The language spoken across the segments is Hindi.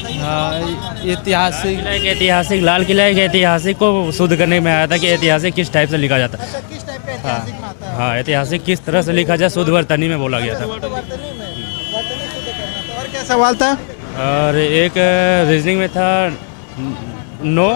ऐतिहासिक किला एक ऐतिहासिक, लाल किला एक ऐतिहासिक को शुद्ध करने में आया था कि ऐतिहासिक किस टाइप से लिखा जाता है। अच्छा, किस टाइप का ऐतिहासिक में आता है? हाँ, ऐतिहासिक किस तरह से लिखा जाए शुद्ध वर्तनी में बोला गया था। वर्तनी में वर्तनी शुद्ध करना था। और क्या सवाल था? और एक रीजनिंग में था 9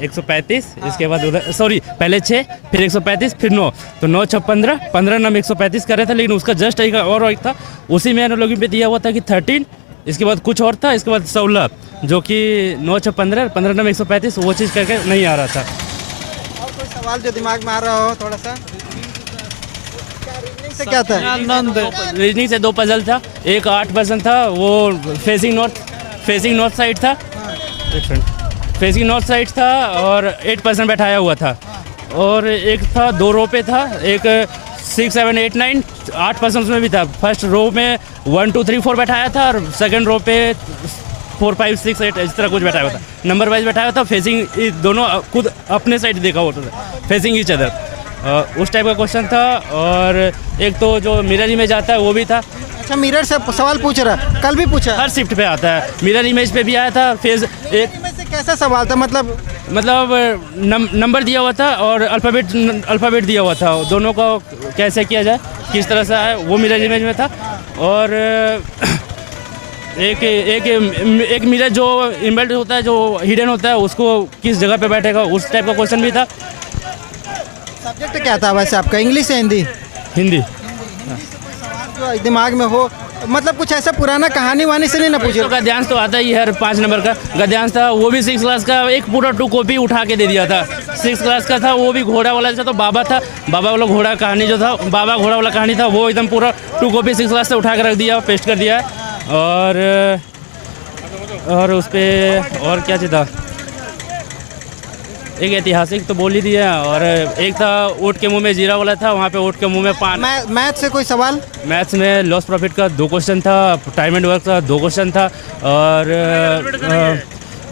135, इसके बाद उधर सॉरी पहले 6 फिर 135 फिर 9, तो 9 6 15 15 नंबर 135 कर रहे थे, लेकिन उसका जस्ट एक और एक था उसी में एनालॉजी पे दिया हुआ था कि 13, इसके बाद कुछ और था, इसके बाद 16, जो कि 9 6 15 15 नंबर 135 वो चीज़ करके नहीं आ रहा था। और कोई सवाल जो दिमाग में आ रहा हो थोड़ा सा? क्या रीजनिंग से क्या था? आनंद रीजनिंग से 2 पजल था, एक 8% था, वो फेसिंग नॉर्थ साइड था, फेसिंग नॉर्थ साइड था और 8% बैठाया हुआ था, और एक था 2 रो पे था, एक 6 7 8 9 8% उसमें भी था। फर्स्ट रो में 1 2 3 4 बैठाया था और सेकंड रो पे 4 5 6 8 इस तरह कुछ बैठाया हुआ था, नंबर वाइज बैठाया हुआ था। फेसिंग दोनों खुद अपने साइड देखा होता था, फेसिंग ईच अदर, उस टाइप का क्वेश्चन था। और एक तो जो मिरर इमेज आता है वो भी था, अच्छा, मिरर से सवाल पूछ रहा, कल भी पूछा? हर शिफ्ट पे आता है, मिरर इमेज पे भी आया था। फेज एक में से कैसा सवाल था? मतलब नंबर दिया हुआ था और अल्फ़ाबेट दिया हुआ था, दोनों को कैसे किया जाए, किस तरह से आए, वो मिरर इमेज में था। और एक मिरर जो इनबिल्ट होता है, जो हिडन होता है, उसको किस जगह पे बैठेगा, उस टाइप का क्वेश्चन भी था। सब्जेक्ट क्या था वैसे आपका, इंग्लिश या हिंदी? हिंदी। जो दिमाग में हो, मतलब कुछ ऐसा पुराना कहानी वानी से नहीं ना पूछे? तो गद्यांश तो आता ही हर 5 नंबर का गद्यांश था, वो भी 6 क्लास का, एक पूरा 2 कॉपी उठा के दे दिया था। 6 क्लास का था, वो भी घोड़ा वाला था, तो बाबा था, बाबा वाला घोड़ा कहानी जो था, बाबा घोड़ा वाला कहानी था, वो एकदम पूरा 2 कॉपी 6 क्लास से उठा के रख दिया, पेस्ट कर दिया। और उस पर और क्या चीज़ था, एक ऐतिहासिक तो बोल ही दिया, और एक था ऊँट के मुंह में जीरा वाला था, वहाँ पे ऊँट के मुंह में पान। मैथ से कोई सवाल? मैथ्स में लॉस प्रॉफिट का 2 क्वेश्चन था, टाइम एंड वर्क का 2 क्वेश्चन था, और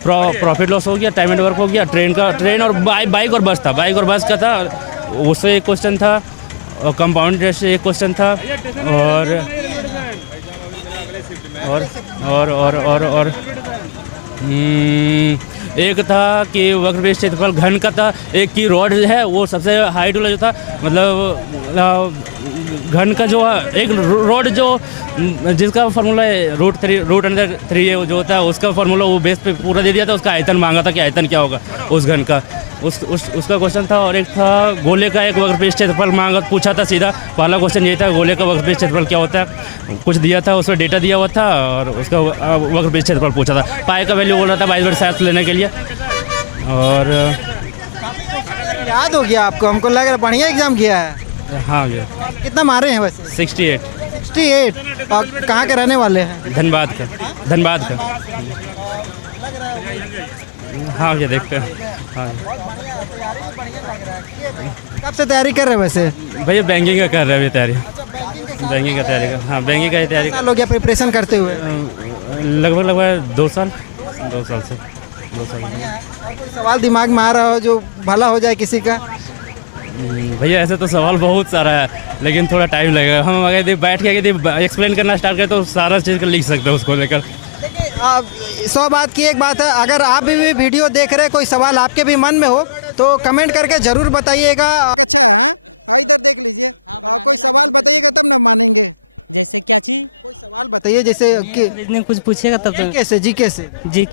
प्रॉफिट लॉस हो गया, टाइम एंड वर्क हो गया, ट्रेन और बाइक और बस था, बाइक और बस का था, उससे 1 क्वेश्चन था, और कंपाउंड इंटरेस्ट से 1 क्वेश्चन था, और एक था कि वक्र क्षेत्रफल घन का था, एक की रॉड है वो सबसे हाइट वाला जो था, मतलब घन का जो एक रॉड जो जिसका फार्मूला है रूट अंडर 3 जो होता है, उसका फार्मूला वो बेस पे पूरा दे दिया था, उसका आयतन मांगा था कि आयतन क्या होगा उस घन का, उसका क्वेश्चन था। और एक था गोले का एक वक्र क्षेत्रफल मांगा, पूछा था सीधा, पहला क्वेश्चन ये था गोले का वक्र क्षेत्रफल क्या होता है, कुछ दिया था, उसमें डेटा दिया हुआ था, और उसका वक्र क्षेत्रफल पूछा था, पाई का वैल्यू बोल रहा था 22 लेने के लिए। और याद हो गया आपको? हमको लग रहा है बढ़िया एग्जाम किया है। हाँ भैया, कितना मारे हैं वैसे? 68। 68। और कहाँ के रहने वाले हैं? धनबाद का। हाँ भैया, देखते हैं। हाँ कब से तैयारी कर रहे हैं वैसे? भैया बैंकिंग का कर रहे हैं अभी तैयारी, बैंकिंग का तैयारी का, हाँ बैंकिंग का तैयारी साल हो गया प्रिपरेशन करते हुए? लगभग 2 साल से। और कोई सवाल दिमाग में आ रहा हो जो भला हो जाए किसी का? भैया ऐसे तो सवाल बहुत सारा है, लेकिन थोड़ा टाइम लगेगा। हम अगर बैठ के एक्सप्लेन करना स्टार्ट करें तो सारा चीज़ का लिख सकते हैं उसको लेकर। देखिए, 100 बात की एक बात है, अगर आप भी वीडियो देख रहे हैं, कोई सवाल आपके भी मन में हो तो कमेंट करके ज़रूर बताइएगा। सवाल बताइए, जैसे कि कुछ पूछेगा तब तो जीके से जी।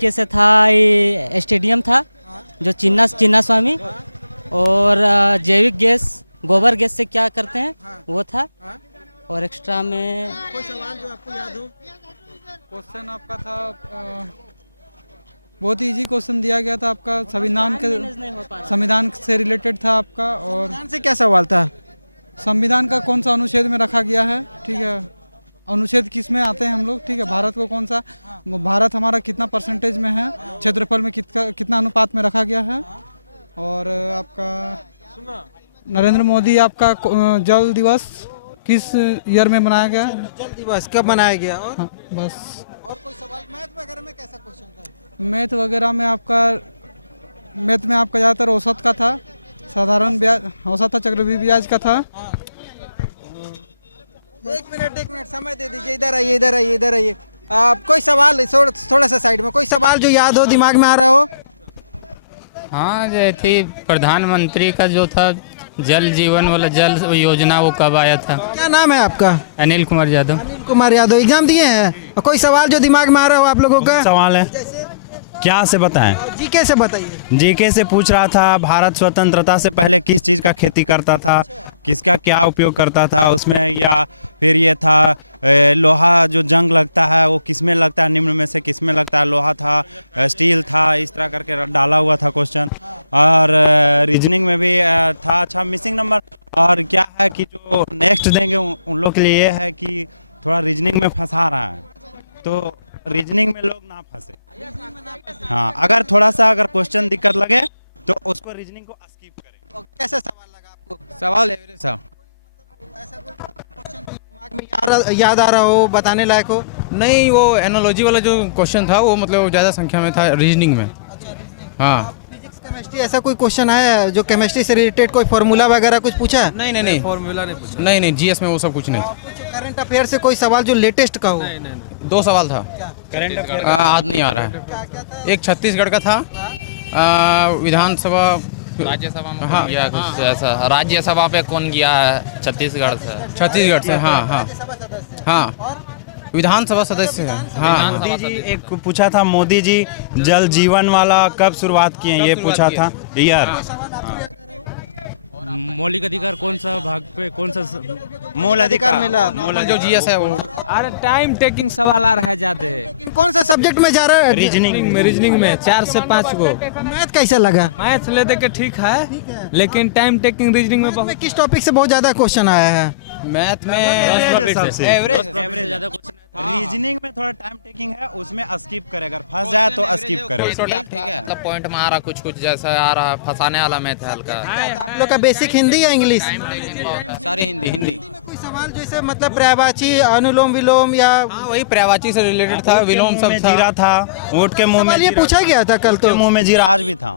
और एक्स्ट्रा में कोई सवाल जो आपको याद हो? नरेंद्र मोदी आपका जल दिवस किस ईयर में मनाया गया? जल दिवस कब मनाया गया? और हाँ, बस। औसत चक्रवृद्धि ब्याज का था। एक मिनट सवाल जो याद हो दिमाग में आ रहा हो? हाँ जैसे प्रधानमंत्री का जो था जल जीवन वाला जल योजना वो कब आया था? क्या नाम है आपका? अनिल कुमार यादव। अनिल कुमार यादव। एग्जाम दिए हैं और कोई सवाल जो दिमाग में आ रहा हो आप लोगों का? सवाल है, क्या से बताएं? जीके से बताइए। जीके से पूछ रहा था, भारत स्वतंत्रता से पहले किस चीज का खेती करता था, इसका क्या उपयोग करता था, उसमें क्या रीजनिंग में है कि जो नेक्स्ट के लिए है रीजनिंग में, तो रीजनिंग में लोग ना फंसे। अगर थोड़ा सा अगर क्वेश्चन दिक्कत लगे तो उसको रीजनिंग को स्किप करें। सवाल लगा आपको याद आ रहा हो, बताने लायक हो? नहीं, वो एनोलॉजी वाला जो क्वेश्चन था वो मतलब ज़्यादा संख्या में था रीजनिंग में। हाँ, फिजिक्स केमिस्ट्री ऐसा कोई क्वेश्चन आया है जो केमिस्ट्री से रिलेटेड, कोई फार्मूला वगैरह कुछ पूछा है? नहीं फॉर्मूला नहीं पूछा। नहीं जीएस में वो सब कुछ नहीं। करंट अफेयर से कोई सवाल जो लेटेस्ट का हो? दो सवाल था। करंट अफेयर आज नहीं आ रहा है। एक छत्तीसगढ़ का था, विधानसभा राज्यसभा में हाँ, कौन गया कुछ ऐसा, राज्यसभा पे कौन गया है छत्तीसगढ़ से? हाँ विधानसभा सदस्य है। हाँ, मोदी जी एक पूछा था, मोदी जी जल जीवन वाला कब शुरुआत किए, ये पूछा था यार। मूल अधिकार मिला। जो जीएस है वो। अरे टाइम टेकिंग सवाल आ रहा है। कौन सा सब्जेक्ट में जा रहा है? रीजनिंग में 4 से 5 को। मैथ कैसा लगा? मैथ ले दे के ठीक है, लेकिन टाइम टेकिंग रीजनिंग में बहुत। किस टॉपिक से बहुत ज्यादा क्वेश्चन आया है? मैथ में एवरेज मतलब पॉइंट में आ रहा, कुछ कुछ जैसा आ रहा, फंसाने वाला मैथ है हल्का। आप लोग का बेसिक हिंदी या इंग्लिश? कोई सवाल जैसे मतलब पर्यायवाची, अनुलोम विलोम या वही पर्यायवाची से रिलेटेड था, विलोम सब था। जीरा था, ऊँट के मुंह में ये पूछा गया था कल तो। मुंह में जीरा भी था।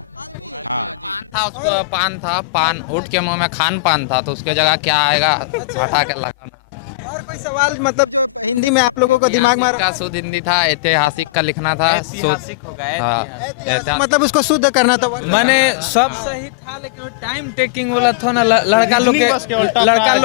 उसको पान था, पान ऊँट के मुंह में खान पान था, तो उसके जगह क्या आएगा हटा के लगाना। और कोई सवाल मतलब हिंदी में आप लोगों को दिमाग में आ रहा? का शुद्ध हिंदी था, ऐतिहासिक का लिखना था। मतलब उसको शुद्ध करना था। मैंने सब सही था, लेकिन टाइम टेकिंग वाला था ना, लड़का लोग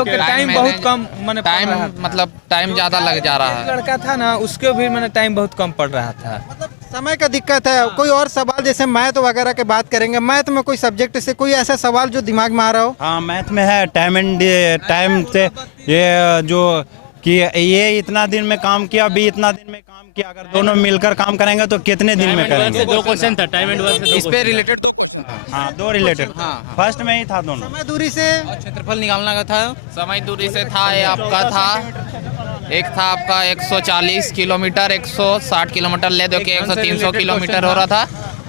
के टाइम बहुत कम, मैंने टाइम मतलब टाइम ज्यादा लग जा रहा है। लड़का था ना, उसके भी मैंने टाइम बहुत कम पड़ रहा था। मतलब समय का दिक्कत है। कोई और सवाल जैसे मैथ वगैरह के बात करेंगे, मैथ में कोई सब्जेक्ट से कोई ऐसा सवाल जो दिमाग में आ रहा हो? हाँ, मैथ में है टाइम से, ये जो कि ये इतना दिन में काम किया, बी इतना दिन में काम किया, अगर दोनों मिलकर काम करेंगे तो कितने दिन में करेंगे? दो क्वेश्चन था, टाइम एंड वर्क से इस पे रिलेटेड। हाँ, दो रिलेटेड। फर्स्ट में ही था दोनों। समय दूरी से क्षेत्रफल निकालना का था। समय दूरी से था, ये आपका था, एक था आपका 140 किलोमीटर, 160 किलोमीटर ले दो कि 100-300 किलोमीटर हो रहा था,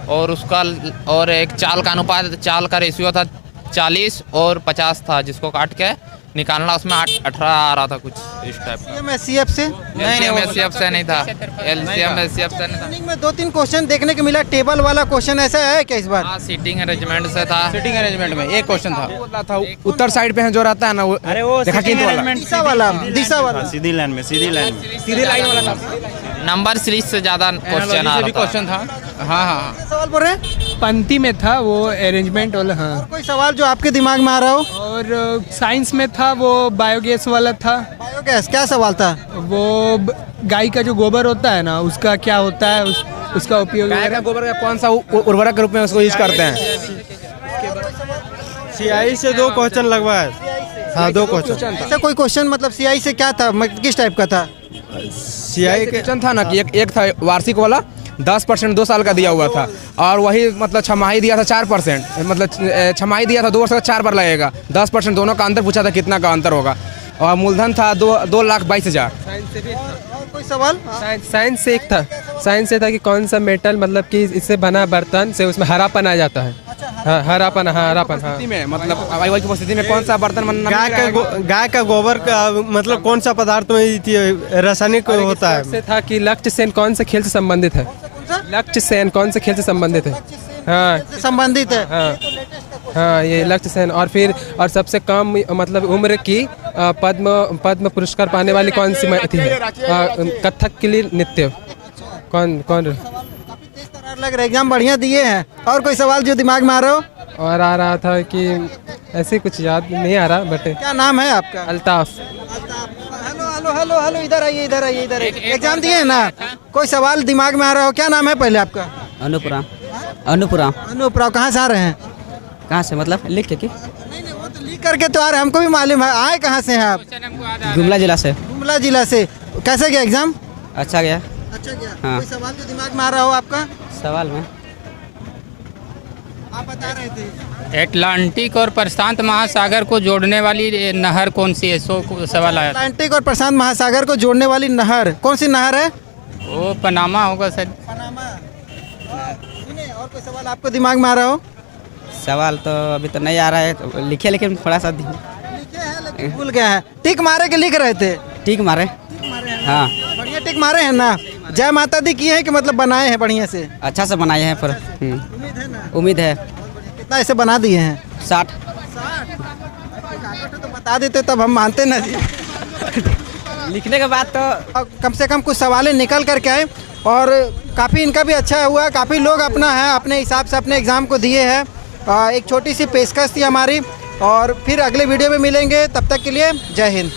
और उसका और एक चाल का अनुपात, चाल का रेशियो था 40 और 50 था, जिसको काट के निकालना, उसमें 18 आ रहा था कुछ इस टाइप का। CF से नहीं एससीएफ से नहीं था, एलसीएम एससीएफ से नहीं था। में 2-3 क्वेश्चन देखने को मिला, टेबल वाला क्वेश्चन ऐसा है क्या इस बार? हाँ, सीटिंग अरेंजमेंट से था। सिटिंग अरेंजमेंट में एक क्वेश्चन था, उत्तर साइड पे जो रहता है ना, अरे वो देखा sitting arrangement दिशा वाला सीधी लाइन में सीधी लाइन वाला था। नंबर सीरीज से ज्यादा क्वेश्चन आ रहा था। क्वेश्चन था। हाँ सवाल बोल रहे हैं? पंक्ति में था वो अरेंजमेंट वाला। हाँ, कोई सवाल जो आपके दिमाग में आ रहा हो? और साइंस में था वो बायोगैस वाला था। बायोगैस क्या सवाल था? वो गाय का जो गोबर होता है ना, उसका क्या होता है, उसका उपयोग। गाय का गोबर का कौन सा उर्वरक के रूप में उसको यूज करते हैं? सीआई से 2 क्वेश्चन लगवाए। हाँ, 2 क्वेश्चन। ऐसा कोई क्वेश्चन मतलब CI से क्या था, किस टाइप का था? सीआई के क्वेश्चन था ना कि एक था वार्षिक वाला 10% 2 साल का दिया हुआ था, और वही मतलब छमाही दिया था 4%, मतलब छमाही दिया था 2 वर्ष का 4 बार लगेगा, 10% दोनों का अंतर पूछा था, कितना का अंतर होगा, और मूलधन था 2,22,000। कोई सवाल? साइंस से एक था, साइंस से था कि कौन सा मेटल मतलब कि इससे बना बर्तन से उसमें हरापन आ जाता है। हाँ, हरापन। हाँ, में मतलब वायु की उपस्थिति में कौन सा बर्तन बनना? गाय का गोबर का मतलब कौन सा पदार्थ में रासायनिक होता है? से था कि लक्ष्य सेन कौन से खेल से संबंधित है? लक्ष्य सेन कौन से खेल से संबंधित है? हाँ, संबंधित है। हाँ, ये लक्ष्य सेन। और फिर और सबसे कम मतलब उम्र की पद्म पद्म पुरस्कार पाने वाली कौन सी थी है कथक के लिए नृत्य कौन कौन काफी तेज तर्रार लग रहा है, एग्जाम बढ़िया दिए हैं। और कोई सवाल जो दिमाग में आ रहा हो? और आ रहा था कि ऐसे कुछ याद नहीं आ रहा बट क्या नाम है आपका? Altaf. Hello hello hello hello, इधर आइए इधर आइए इधर आइए। एग्जाम दिए हैं ना, कोई सवाल दिमाग में आ रहा हो? क्या नाम है पहले आपका? अनुपुरा। अनुपुरा अनुप्रा। कहाँ से आ रहे हैं? कहाँ से मतलब लिख के की? नहीं वो तो लिख करके तो आ रहे हैं, हमको भी मालूम है। आए कहाँ से हैं आप? गुमला जिला से। गुमला जिला से। कैसे गया एग्जाम? अच्छा गया। अच्छा गया। हाँ। कोई सवाल जो दिमाग में आ रहा हो आपका? सवाल में आप बता रहे थे। एटलांटिक और प्रशांत महासागर को जोड़ने वाली नहर कौन सी है? सवाल आया था। अटलांटिक और प्रशांत महासागर को जोड़ने वाली नहर कौन सी नहर है? वो पनामा होगा शायद। पनामा। सुनिए, और कोई सवाल आपको दिमाग में आ रहा हो? सवाल तो अभी तो नहीं आ रहा है, तो लिखे लेकिन थोड़ा सा लिखे हैं लेकिन भूल गए हैं। टिक मारे के लिख रहे थे? ठीक मारे। हाँ बढ़िया टिक मारे हैं ना? जय माता दी की है कि मतलब बनाए हैं बढ़िया से? अच्छा से बनाए हैं पर उम्मीद है ना? उम्मीद है। कितना ऐसे बना दिए हैं? 60। तो बता देते तब हम मानते ना जी। लिखने के बाद तो कम से कम कुछ सवालें निकल करके आए और काफ़ी इनका भी अच्छा हुआ। काफ़ी लोग अपना है अपने हिसाब से अपने एग्ज़ाम को दिए हैं। एक छोटी सी पेशकश थी हमारी और फिर अगले वीडियो में मिलेंगे, तब तक के लिए जय हिंद।